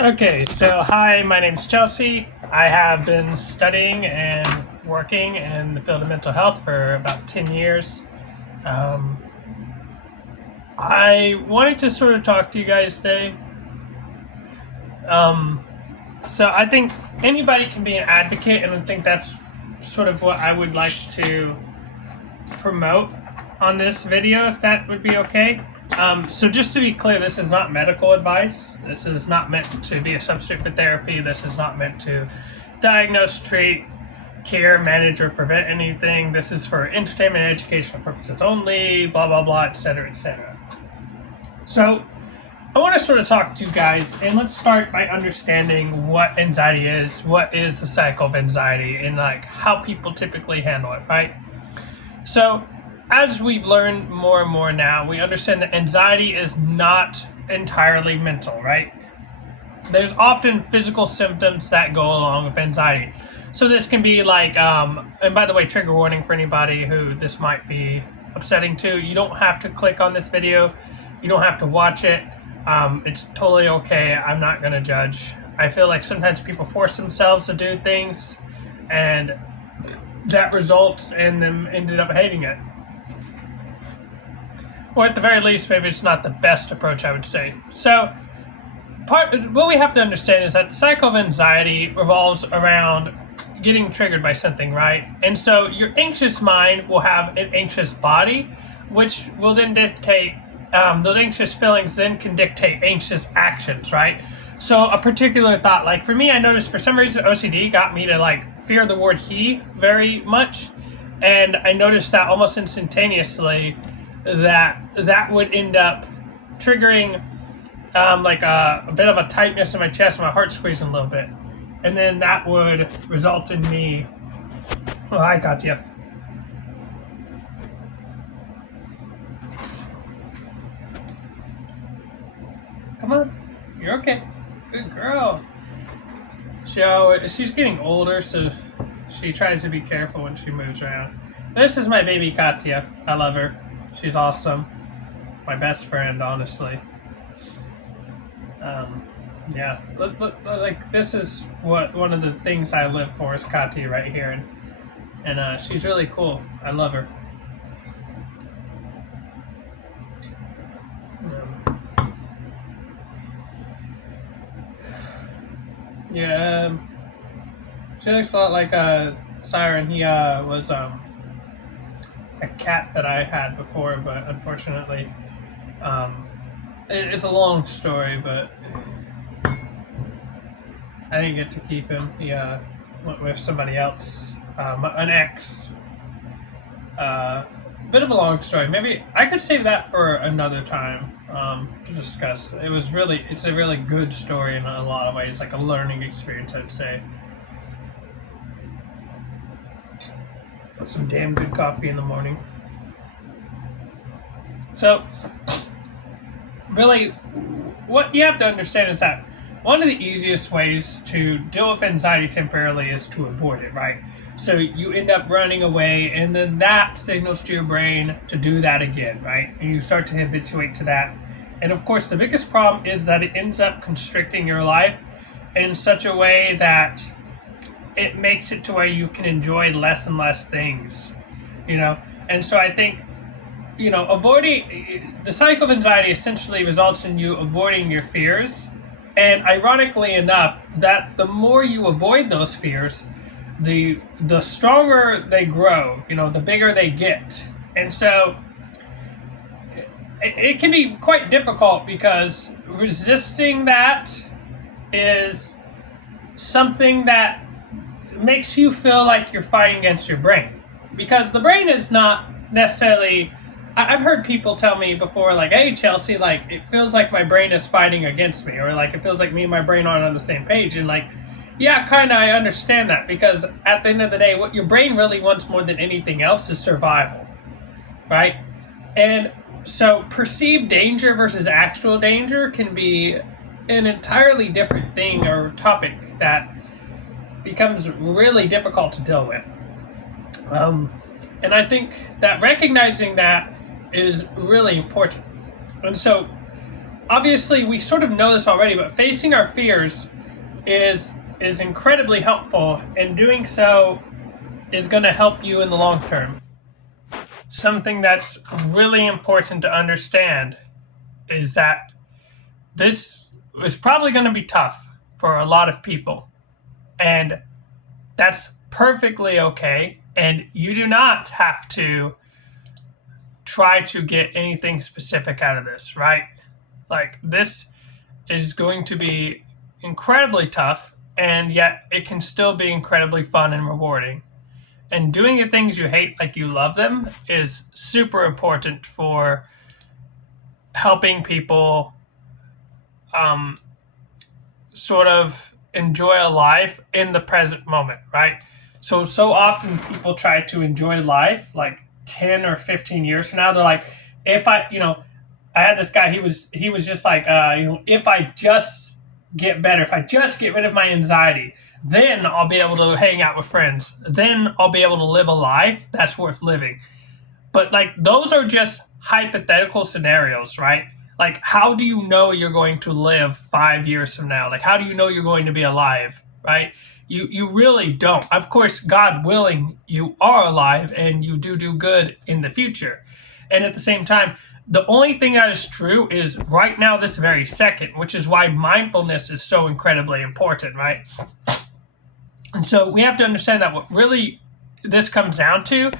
Okay, so hi, my name's Chelsea. I have been studying and working in the field of mental health for about 10 years. Um, I wanted to sort of talk to you guys today. Um, so I think anybody can be an advocate, and I think that's sort of what I would like to promote on this video, if that would be okay. So just to be clear, this is not medical advice. This is not meant to be a substitute for therapy. This is not meant to diagnose, treat, cure, manage, or prevent anything. This is for entertainment and educational purposes only, blah, blah, blah, etc., etc. So I want to sort of talk to you guys, and let's start by understanding what anxiety is, what is the cycle of anxiety, and like how people typically handle it, right? So as we've learned more and more now, we understand that anxiety is not entirely mental, right? There's often physical symptoms that go along with anxiety. So this can be like, and by the way, trigger warning for anybody who this might be upsetting to. You don't have to click on this video. You don't have to watch it. It's totally okay. I'm not going to judge. I feel like sometimes people force themselves to do things, and that results in them ended up hating it. Or at the very least, maybe it's not the best approach, I would say. So, what we have to understand is that the cycle of anxiety revolves around getting triggered by something, right? And so your anxious mind will have an anxious body, which will then dictate, those anxious feelings then can dictate anxious actions, right? So a particular thought, like for me, I noticed for some reason OCD got me to like fear the word he very much. And I noticed that almost instantaneously that would end up triggering like a bit of a tightness in my chest and my heart squeezing a little bit. And then that would result in me... Oh, I got you. Come on. You're okay. Good girl. She's getting older, so she tries to be careful when she moves around. This is my baby Katya. I love her. She's awesome. My best friend, honestly. Yeah, like this is what one of the things I live for is Katya right here, and she's really cool. I love her. Yeah, she looks a lot like Siren. He was a cat that I had before, but unfortunately, it's a long story, but I didn't get to keep him. He went with somebody else, an ex. Bit of a long story. Maybe I could save that for another time to discuss. It's a really good story in a lot of ways, like a learning experience, I'd say. Some damn good coffee in the morning. So, really, what you have to understand is that one of the easiest ways to deal with anxiety temporarily is to avoid it, right? So you end up running away, and then that signals to your brain to do that again, right? And you start to habituate to that. And of course, the biggest problem is that it ends up constricting your life in such a way that it makes it to where you can enjoy less and less things, you know? And so I think, avoiding the cycle of anxiety essentially results in you avoiding your fears. And ironically enough, that the more you avoid those fears, the stronger they grow, the bigger they get. And so it can be quite difficult because resisting that is something that makes you feel like you're fighting against your brain. Because the brain is not necessarily... I've heard people tell me before, like, hey, Chelsea, like, it feels like my brain is fighting against me, or like, it feels like me and my brain aren't on the same page. And like, yeah, kind of, I understand that, because at the end of the day, what your brain really wants more than anything else is survival, right? And so perceived danger versus actual danger can be an entirely different thing or topic that becomes really difficult to deal with. And I think that recognizing that is really important. And so obviously we sort of know this already, but facing our fears is incredibly helpful, and doing so is going to help you in the long term. Something that's really important to understand is that this is probably going to be tough for a lot of people, and that's perfectly okay. And you do not have to try to get anything specific out of this, right? Like, this is going to be incredibly tough, and yet it can still be incredibly fun and rewarding. And doing the things you hate like you love them is super important for helping people sort of enjoy a life in the present moment, right? So often people try to enjoy life like 10 or 15 years from now. They're like, I had this guy, he was just like, if I just get better, if I just get rid of my anxiety, then I'll be able to hang out with friends. Then I'll be able to live a life that's worth living. But like, those are just hypothetical scenarios, right? Like, how do you know you're going to live 5 years from now? Like, how do you know you're going to be alive, right? You really don't. Of course, God willing, you are alive and you do good in the future. And at the same time, the only thing that is true is right now, this very second, which is why mindfulness is so incredibly important, right? And so we have to understand that what really this comes down to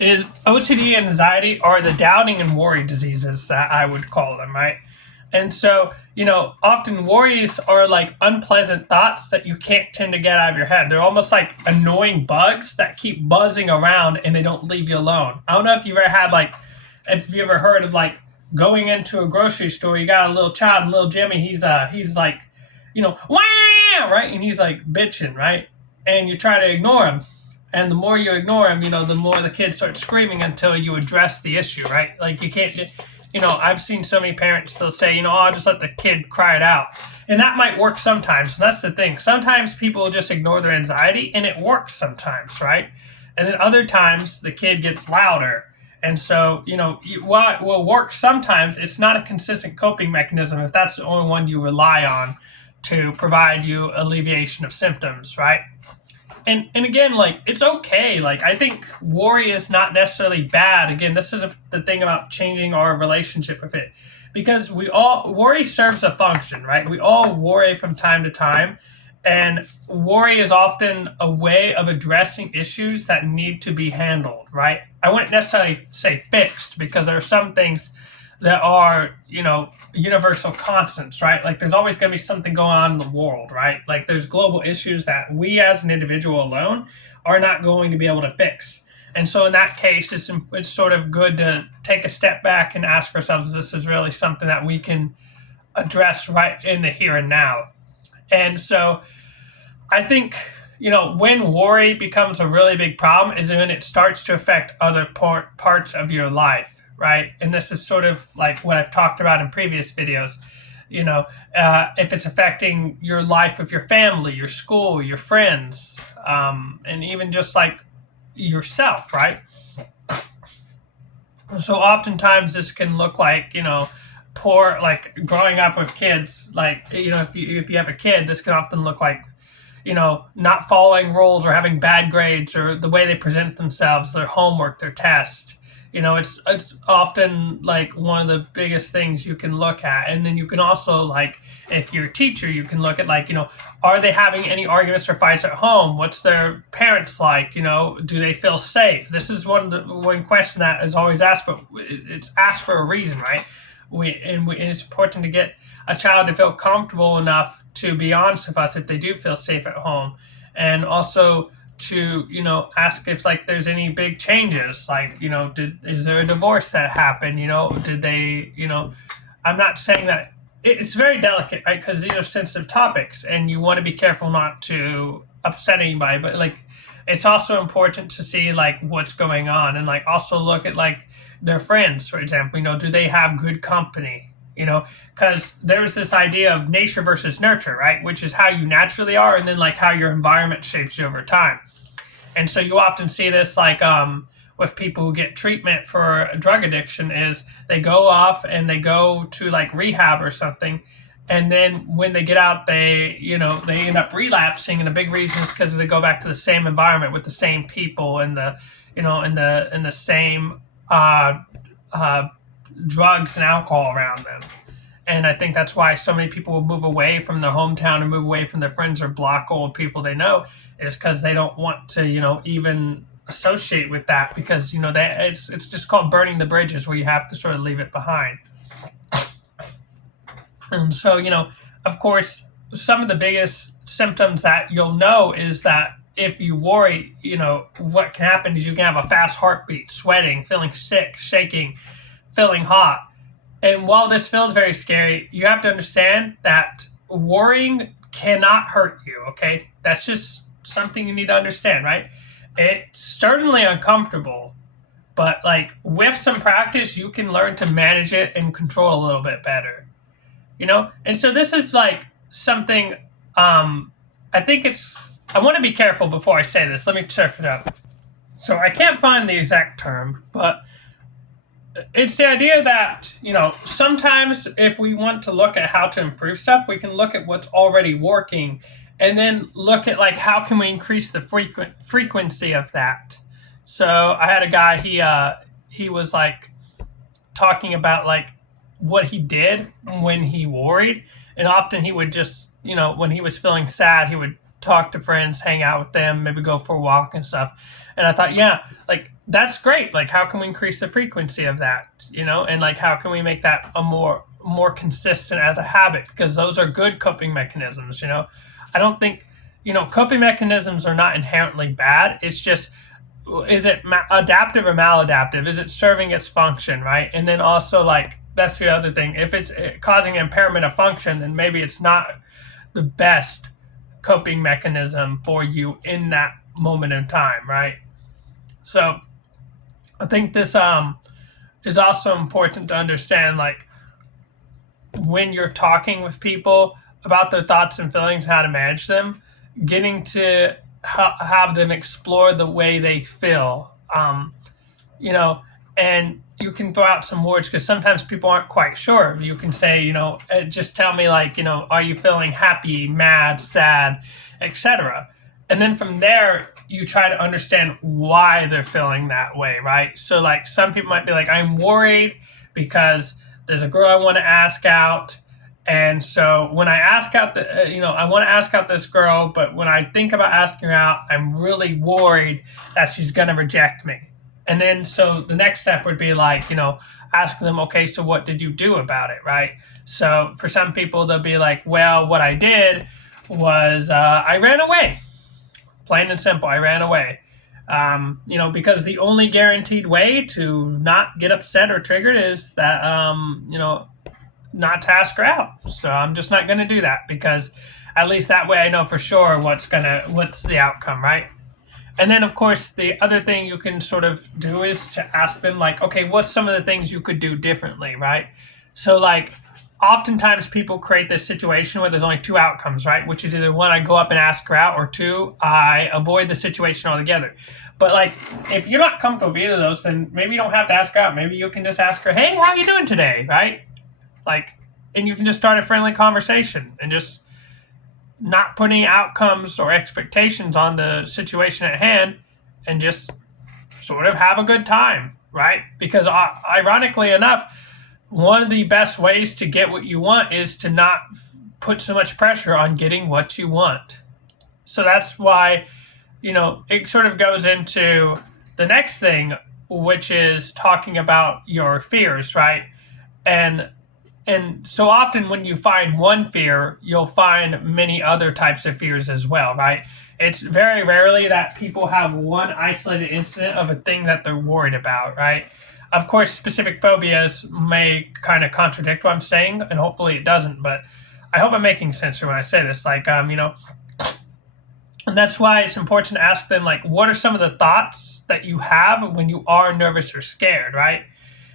is OCD and anxiety are the doubting and worry diseases that I would call them, right? And so, often worries are like unpleasant thoughts that you can't tend to get out of your head. They're almost like annoying bugs that keep buzzing around and they don't leave you alone. I don't know if you've ever had if you ever heard of like going into a grocery store, you got a little child, and little Jimmy, he's like, wah, right? And he's like bitching, right? And you try to ignore him. And the more you ignore him, the more the kid starts screaming until you address the issue, right? Like, you can't, I've seen so many parents, they'll say, I'll just let the kid cry it out. And that might work sometimes. And that's the thing. Sometimes people just ignore their anxiety, and it works sometimes, right? And then other times the kid gets louder. And so, while it will work sometimes, it's not a consistent coping mechanism if that's the only one you rely on to provide you alleviation of symptoms, right? And again, like, it's okay. Like, I think worry is not necessarily bad. Again, this is the thing about changing our relationship with it. Because worry serves a function, right? We all worry from time to time. And worry is often a way of addressing issues that need to be handled, right? I wouldn't necessarily say fixed, because there are some things that are, universal constants, right? Like, there's always going to be something going on in the world, right? Like, there's global issues that we as an individual alone are not going to be able to fix. And so in that case, it's sort of good to take a step back and ask ourselves, is this really something that we can address right in the here and now? And so I think, when worry becomes a really big problem is when it starts to affect other parts of your life, right? And this is sort of like what I've talked about in previous videos. If it's affecting your life with your family, your school, your friends, and even just like yourself, right? So oftentimes this can look like, poor, like growing up with kids, like, if you have a kid, this can often look like, not following rules or having bad grades or the way they present themselves, their homework, their test. It's often like one of the biggest things you can look at. And then you can also, like, if you're a teacher, you can look at, like, are they having any arguments or fights at home? What's their parents like? Do they feel safe? This is one question that is always asked, but it's asked for a reason, right? It's important to get a child to feel comfortable enough to be honest with us if they do feel safe at home. And also to, ask if, like, there's any big changes, like, is there a divorce that happened? Did they, I'm not saying that it's very delicate, right? Because these are sensitive topics and you want to be careful not to upset anybody, but like, it's also important to see like what's going on and like also look at like their friends, for example, do they have good company? Because there's this idea of nature versus nurture, right? Which is how you naturally are, and then like how your environment shapes you over time. And so you often see this like with people who get treatment for a drug addiction is they go off and they go to like rehab or something, and then when they get out, they end up relapsing, and a big reason is because they go back to the same environment with the same people and the same drugs and alcohol around them. And I think that's why so many people will move away from their hometown and move away from their friends or block old people they know, is because they don't want to, even associate with that, because, it's just called burning the bridges, where you have to sort of leave it behind. And so, of course, some of the biggest symptoms that you'll know is that if you worry, what can happen is you can have a fast heartbeat, sweating, feeling sick, shaking, feeling hot. And while this feels very scary, you have to understand that worrying cannot hurt you, okay? That's just something you need to understand, right? It's certainly uncomfortable, but like with some practice, you can learn to manage it and control a little bit better, And so this is like something, I want to be careful before I say this. Let me check it out. So I can't find the exact term, but it's the idea that, sometimes if we want to look at how to improve stuff, we can look at what's already working and then look at like how can we increase the frequency of that. So I had a guy, he was like talking about like what he did when he worried, and often he would just, when he was feeling sad, he would talk to friends, hang out with them, maybe go for a walk and stuff. And I thought, yeah, like that's great. Like, how can we increase the frequency of that? And like, how can we make that a more consistent as a habit? Because those are good coping mechanisms. I don't think, coping mechanisms are not inherently bad. It's just, is it adaptive or maladaptive? Is it serving its function, right? And then also, like, that's the other thing. If it's causing impairment of function, then maybe it's not the best coping mechanism for you in that moment in time, right? So I think this is also important to understand, like, when you're talking with people about their thoughts and feelings, how to manage them, getting to have them explore the way they feel, and you can throw out some words, because sometimes people aren't quite sure. You can say, just tell me, like, are you feeling happy, mad, sad, etc. And then from there, you try to understand why they're feeling that way, right? So, like, some people might be like, I'm worried because there's a girl I want to ask out. And so when I ask out I want to ask out this girl, but when I think about asking her out, I'm really worried that she's going to reject me. And then, so the next step would be like, asking them, okay, so what did you do about it, right? So for some people, they'll be like, well, what I did was I ran away. Plain and simple, I ran away. Because the only guaranteed way to not get upset or triggered is that, not to ask her out. So I'm just not going to do that, because at least that way I know for sure what's the outcome, right? And then, of course, the other thing you can sort of do is to ask them, like, okay, what's some of the things you could do differently, right? So, like, oftentimes people create this situation where there's only two outcomes, right? Which is either one, I go up and ask her out, or two, I avoid the situation altogether. But, like, if you're not comfortable with either of those, then maybe you don't have to ask her out. Maybe you can just ask her, hey, how are you doing today, right? Like, and you can just start a friendly conversation and just not putting outcomes or expectations on the situation at hand, and just sort of have a good time, right? Because ironically enough, one of the best ways to get what you want is to not put so much pressure on getting what you want. So that's why, it sort of goes into the next thing, which is talking about your fears, right? And so often when you find one fear, you'll find many other types of fears as well, right? It's very rarely that people have one isolated incident of a thing that they're worried about, right? Of course, specific phobias may kind of contradict what I'm saying, and hopefully it doesn't, but I hope I'm making sense here when I say this. Like, and that's why it's important to ask them, like, what are some of the thoughts that you have when you are nervous or scared, right?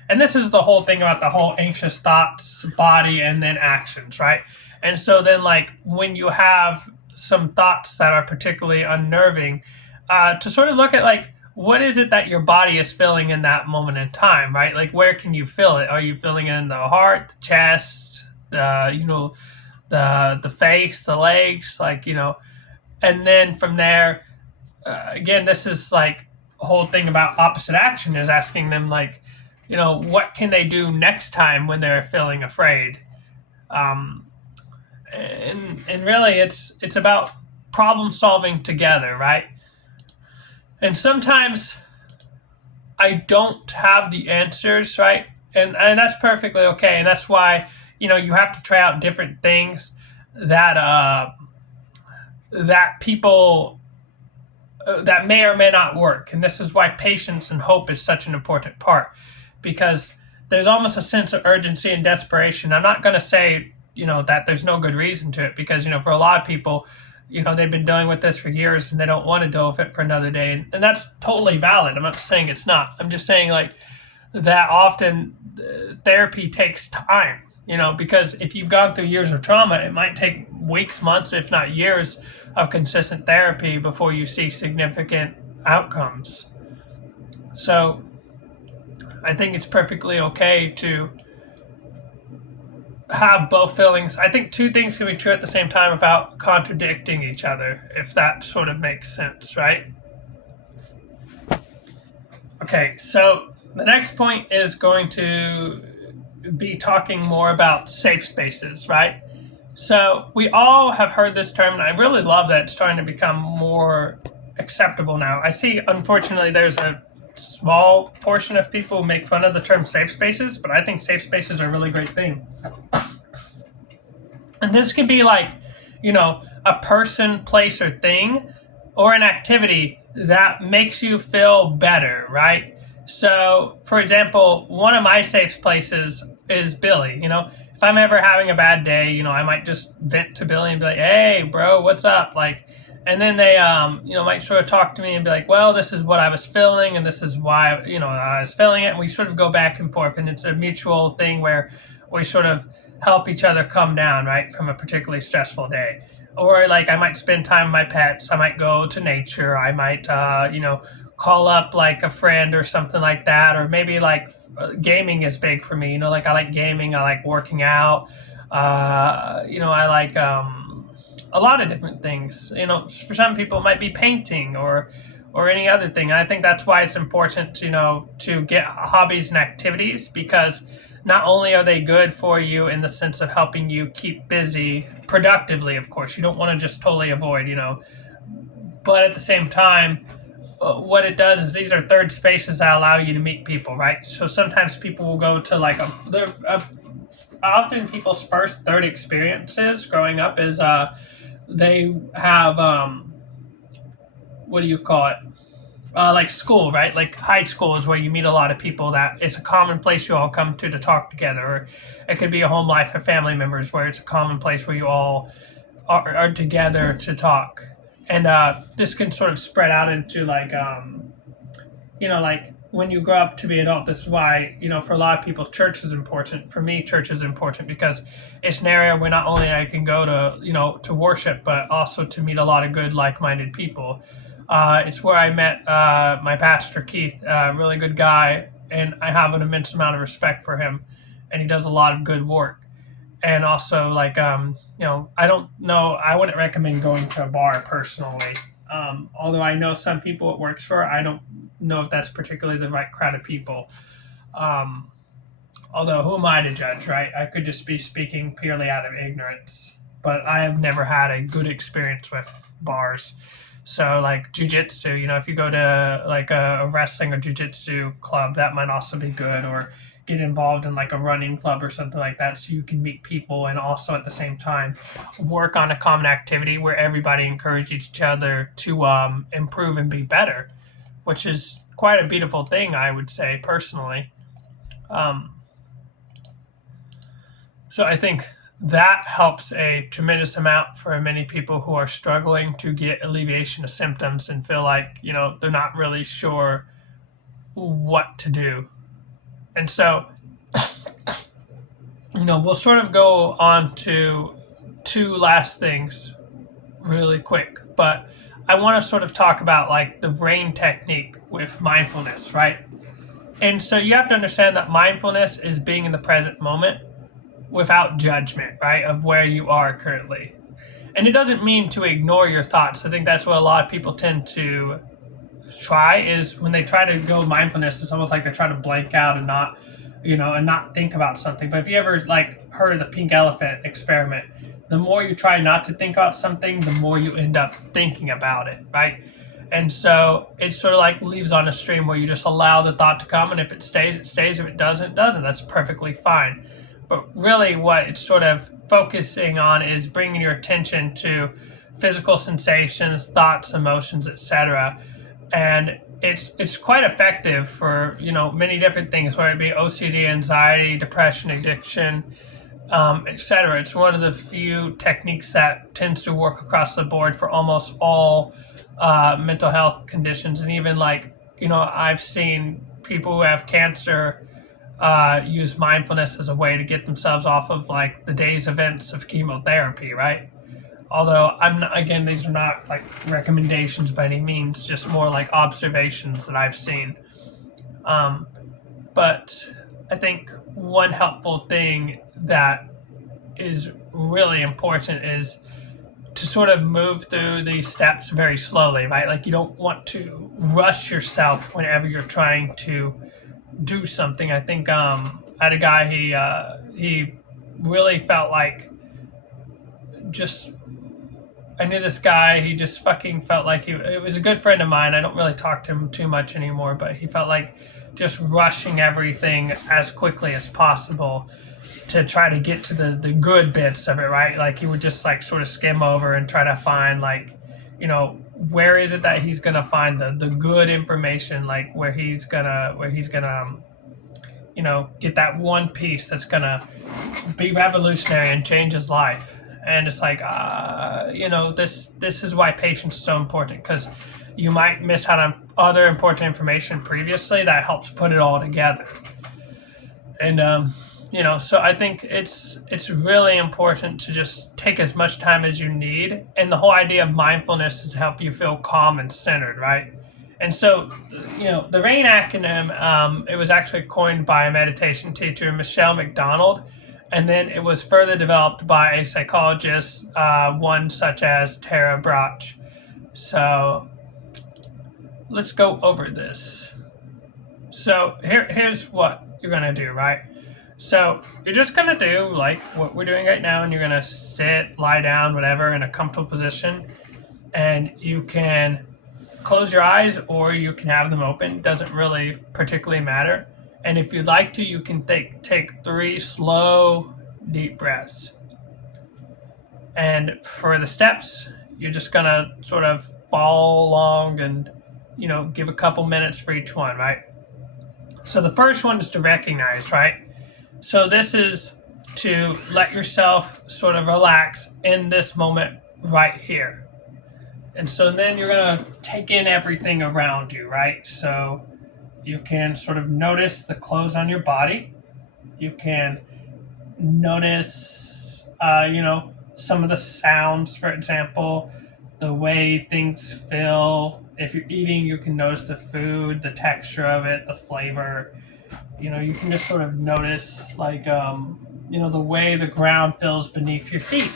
And this is the whole thing about the whole anxious thoughts, body, and then actions, right? And so then, like, when you have some thoughts that are particularly unnerving, to sort of look at, like, what is it that your body is feeling in that moment in time, right? Like, where can you feel it? Are you feeling it in the heart, the chest, the face, the legs, and then from there, again, this is like a whole thing about opposite action is asking them like, what can they do next time when they're feeling afraid? Um, and really, it's about problem solving together, right? And sometimes I don't have the answers, right? And that's perfectly okay. And that's why you have to try out different things that that people that may or may not work. And this is why patience and hope is such an important part, because there's almost a sense of urgency and desperation. I'm not going to say that there's no good reason to it, because for a lot of people, they've been dealing with this for years and they don't want to deal with it for another day, and that's totally valid. I'm not saying it's not. I'm just saying like that often therapy takes time, because if you've gone through years of trauma, it might take weeks, months, if not years of consistent therapy before you see significant outcomes. So I think it's perfectly okay to have both feelings. I think two things can be true at the same time without contradicting each other, if that sort of makes sense, right? Okay, so the next point is going to be talking more about safe spaces, right? So we all have heard this term, and I really love that it's starting to become more acceptable now. I see, unfortunately, there's a small portion of people who make fun of the term safe spaces, but I think safe spaces are a really great thing. And this could be like, a person, place, or thing, or an activity that makes you feel better, right? So, for example, one of my safe places is Billy. If I'm ever having a bad day, I might just vent to Billy and be like, "Hey, bro, what's up?" And then they, might sort of talk to me and be like, "Well, this is what I was feeling, and this is why, I was feeling it." And we sort of go back and forth, and it's a mutual thing where we sort of help each other come down, right, from a particularly stressful day. Or like I might spend time with my pets. I might go to nature. I might, call up like a friend or something like that. Or maybe like gaming is big for me. Like I like gaming. I like working out. I like a lot of different things. For some people it might be painting or any other thing. And I think that's why it's important, to get hobbies and activities, because not only are they good for you in the sense of helping you keep busy productively, of course, you don't want to just totally avoid, but at the same time, what it does is these are third spaces that allow you to meet people, right? So sometimes people will go to like often people's first third experiences growing up is they have what do you call it? Like school, right? Like high school is where you meet a lot of people that it's a common place you all come to talk together. Or it could be a home life of family members where it's a common place where you all are together to talk. And this can sort of spread out into like, like when you grow up to be an adult, this is why, for a lot of people, church is important. For me, church is important because it's an area where not only I can go to, to worship, but also to meet a lot of good, like-minded people. It's where I met my pastor, Keith, a really good guy, and I have an immense amount of respect for him, and he does a lot of good work. And also, like, I don't know, I wouldn't recommend going to a bar personally. Although I know some people it works for, I don't know if that's particularly the right crowd of people. Although, who am I to judge, right? I could just be speaking purely out of ignorance. But I have never had a good experience with bars. So like jujitsu, if you go to like a wrestling or jujitsu club, that might also be good. Or get involved in like a running club or something like that, so you can meet people and also at the same time work on a common activity where everybody encourages each other to improve and be better, which is quite a beautiful thing, I would say personally. So I think that helps a tremendous amount for many people who are struggling to get alleviation of symptoms and feel like, they're not really sure what to do. And so, we'll sort of go on to two last things really quick. But I want to sort of talk about like the RAIN technique with mindfulness, right? And so you have to understand that mindfulness is being in the present moment without judgment, right, of where you are currently. And it doesn't mean to ignore your thoughts. I think that's what a lot of people tend to try, is when they try to go mindfulness, it's almost like they try to blank out and not, and not think about something. But if you ever like heard of the pink elephant experiment, the more you try not to think about something, the more you end up thinking about it, right? And so it's sort of like leaves on a stream where you just allow the thought to come, and if it stays, it stays. If it doesn't, it doesn't. That's perfectly fine. But really what it's sort of focusing on is bringing your attention to physical sensations, thoughts, emotions, etc. And it's quite effective for, many different things, whether it be OCD, anxiety, depression, addiction, etc. It's one of the few techniques that tends to work across the board for almost all mental health conditions. And even like, I've seen people who have cancer use mindfulness as a way to get themselves off of like the day's events of chemotherapy, right? Although I'm not, again, these are not like recommendations by any means, just more like observations that I've seen. But I think one helpful thing that is really important is to sort of move through these steps very slowly, right? Like you don't want to rush yourself whenever you're trying to do something. I think I had a guy, he really felt like I knew this guy, he just fucking felt like it was a good friend of mine. I don't really talk to him too much anymore, but he felt like just rushing everything as quickly as possible to try to get to the good bits of it, right? Like he would just like sort of skim over and try to find like, where is it that he's gonna find the good information, like where he's gonna get that one piece that's gonna be revolutionary and change his life. And it's like, this is why patience is so important, because you might miss out on other important information previously that helps put it all together. And so I think it's really important to just take as much time as you need. And the whole idea of mindfulness is to help you feel calm and centered, right? And so, the RAIN acronym, it was actually coined by a meditation teacher, Michelle McDonald. And then it was further developed by a psychologist, one such as Tara Brach. So let's go over this. So here's what you're going to do, right? So you're just going to do like what we're doing right now, and you're going to sit, lie down, whatever, in a comfortable position. And you can close your eyes or you can have them open. Doesn't really particularly matter. And if you'd like to, you can take 3 slow, deep breaths. And for the steps, you're just going to sort of follow along and, give a couple minutes for each one, right? So the first one is to recognize, right? So this is to let yourself sort of relax in this moment right here. And so then you're going to take in everything around you, right? So you can sort of notice the clothes on your body. You can notice, some of the sounds, for example, the way things feel. If you're eating, you can notice the food, the texture of it, the flavor. You can just sort of notice, like, the way the ground feels beneath your feet.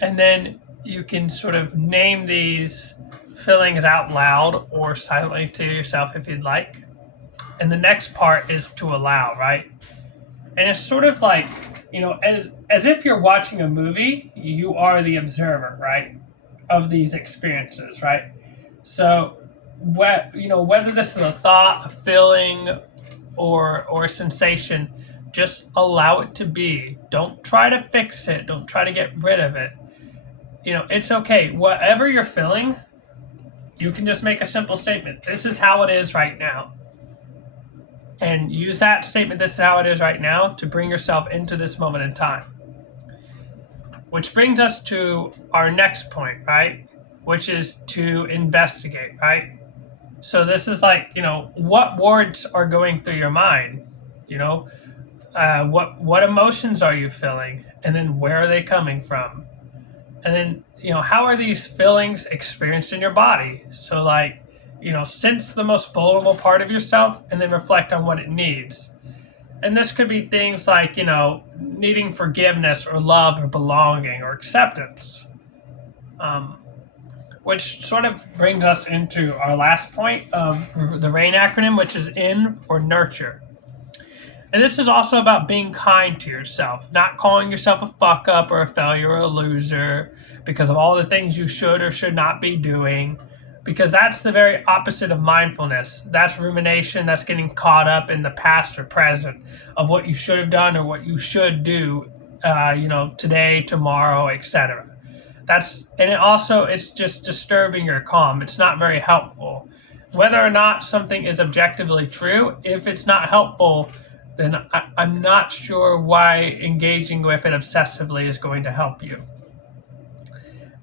And then you can sort of name these feelings out loud or silently to yourself if you'd like. And the next part is to allow, right? And it's sort of like, as if you're watching a movie, you are the observer, right, of these experiences, right? So, whether this is a thought, a feeling, or a sensation, just allow it to be. Don't try to fix it. Don't try to get rid of it. It's okay. Whatever you're feeling, you can just make a simple statement. This is how it is right now. And use that statement, this is how it is right now, to bring yourself into this moment in time. Which brings us to our next point, right? Which is to investigate, right? So this is like, what words are going through your mind? What emotions are you feeling? And then where are they coming from? And then, how are these feelings experienced in your body? So, like, sense the most vulnerable part of yourself and then reflect on what it needs. And this could be things like, needing forgiveness or love or belonging or acceptance. Which sort of brings us into our last point of the RAIN acronym, which is in or nurture. And this is also about being kind to yourself, not calling yourself a fuck up or a failure or a loser because of all the things you should or should not be doing, because that's the very opposite of mindfulness. That's rumination, that's getting caught up in the past or present of what you should have done or what you should do, today, tomorrow, etc. It's just disturbing your calm. It's not very helpful. Whether or not something is objectively true, if it's not helpful, then I'm not sure why engaging with it obsessively is going to help you.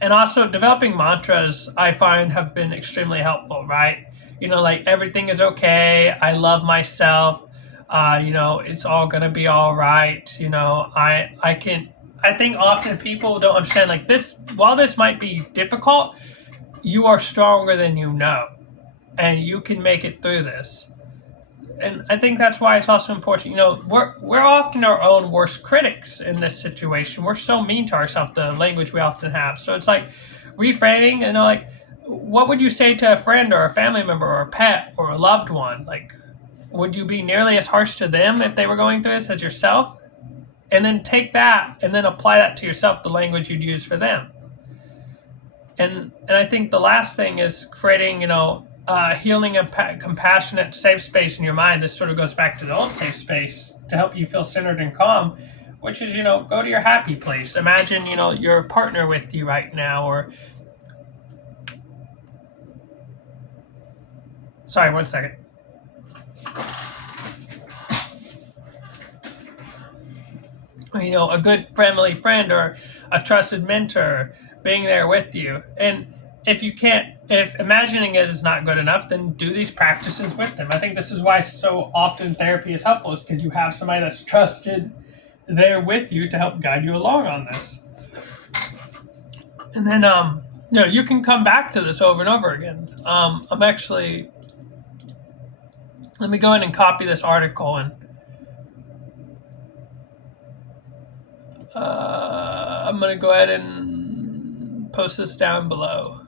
And also, developing mantras, I find, have been extremely helpful, right? Like, everything is okay, I love myself, it's all gonna be all right, I think often people don't understand, like, this, while this might be difficult, you are stronger than you know, and you can make it through this. And I think that's why it's also important. We're often our own worst critics in this situation. We're so mean to ourselves, the language we often have. So it's like reframing, like, what would you say to a friend or a family member or a pet or a loved one? Like, would you be nearly as harsh to them if they were going through this as yourself? And then take that and then apply that to yourself, the language you'd use for them. And I think the last thing is creating, healing and compassionate safe space in your mind. This sort of goes back to the old safe space to help you feel centered and calm, which is, go to your happy place. Imagine, your partner with you right now, or... Sorry, 1 second. A good family friend or a trusted mentor being there with you. And if imagining it is not good enough, then do these practices with them. I think this is why so often therapy is helpful, is because you have somebody that's trusted there with you to help guide you along on this. And then, you can come back to this over and over again. Let me go ahead and copy this article, and I'm going to go ahead and post this down below.